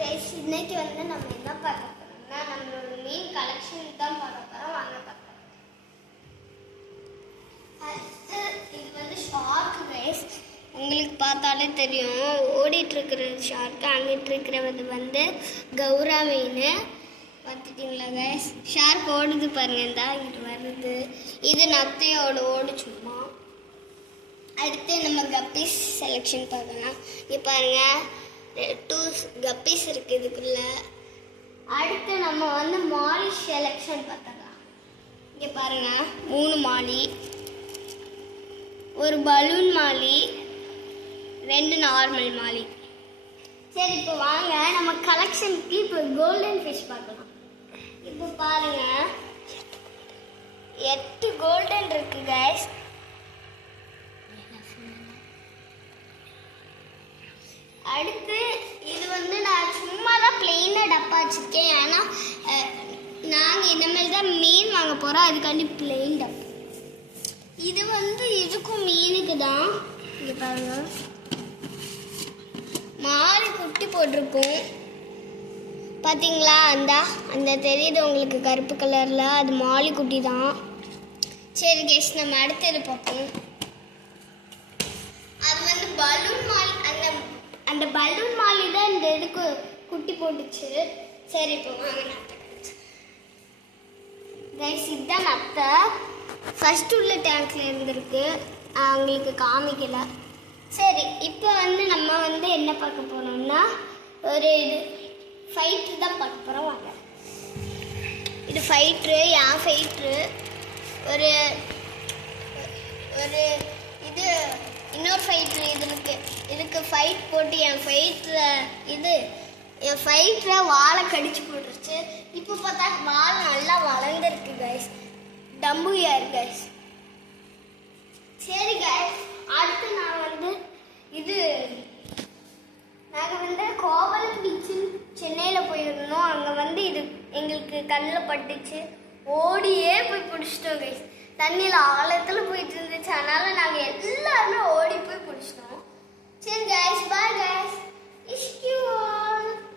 Guys, இன்னைக்கு வந்து நம்ம என்ன பார்க்க போறோம்னா நம்மளோட மீன் கலெக்ஷன் தான் பார்க்க போறோம். வாங்க பார்க்கலாம். இது வந்து ஷார்க் கைஸ். உங்களுக்கு பார்த்தாலே தெரியும், ஓடிட்டு இருக்கிற ஷார்க்கு, அங்கிட்டு இருக்கிறது வந்து கௌரா மீன். பார்த்துட்டிங்களா கைஸ்? ஷார்க் ஓடுது பாருங்க, இந்த இங்கிட்டு வருது. இது நத்தையோட ஓடு சும்மா. அடுத்து நம்ம கப்பீஸ் செலெக்ஷன் பார்க்கலாம். இங்கே பாருங்க, 2 கப்பீஸ் இருக்குது இதுக்குள்ள. அடுத்து நம்ம வந்து மாலி செலெக்ஷன் பார்க்கலாம். இங்கே பாருங்க, 3 மாலி, ஒரு பலூன் மாலி, 2 நார்மல் மாலி. சரி, இப்போ வாங்க நம்ம கலெக்ஷனுக்கு இப்போ கோல்டன் ஃபிஷ் பார்க்கலாம். இப்போ பாருங்க, 8 கோல்டன் இருக்கு கைஸ். அடுத்து இது வந்து நான் சும்மா தான் பிளெயினாக டப்பா வச்சுருக்கேன். ஏன்னா நாங்கள் இனிமேல் தான் மீன் வாங்க போகிறோம், அதுக்காண்டி பிளெயின் டப்பா. இது வந்து இதுக்கும் மீனுக்கு தான். இங்கே பாருங்க, மாறி குட்டி போட்டிருக்கும் பார்த்தீங்களா? அந்த தெரியுது உங்களுக்கு கருப்பு கலரில், அது மாலி குட்டி தான். சரி கேஸ், நம்ம அடுத்தது பார்ப்போம். அது வந்து பலூன் மாலி. அந்த பலூன் மாலி தான் இந்த இதுக்கு குட்டி போட்டுச்சு. சரி, இப்போ வாங்க நத்தை கைஸ். இதுதான் நத்தை. ஃபர்ஸ்ட் உள்ள டேங்க்ல இருந்திருக்கு, அவங்களுக்கு காமிக்கல. சரி, இப்போ வந்து நம்ம வந்து என்ன பார்க்க போனோம்னா ஒரு இது ஃபைட்ரு தான் பார்க்க போகிறோம். வாங்க. இது ஃபைட்ரு, என் ஃபைட்ரு. ஒரு ஒரு இது இன்னொரு ஃபைட்ரு இதுக்கு ஃபைட் போட்டு என் ஃபைட்ல வாழை கடிச்சு போட்டுருச்சு. இப்போ பார்த்தா வாழை நல்லா வளர்ந்துருக்கு கைஸ். டம்புயார் கைஸ். சரி கைஸ், அடுத்து நாங்கள் வந்து கோவலம் பீச்சு சென்னையில் போயிருந்தோம். அங்கே வந்து இது எங்களுக்கு கண்ணில் பட்டுச்சு, ஓடியே போய் பிடிச்சிட்டோம் கைஸ். தண்ணியில் ஆழத்தில் போயிட்டு இருந்துச்சு, அதனால நாங்கள் எல்லாருமே ஓடி போய் பிடிச்சிட்டோம். சரி கைஸ், பாய் கைஸ். இஷ்யூ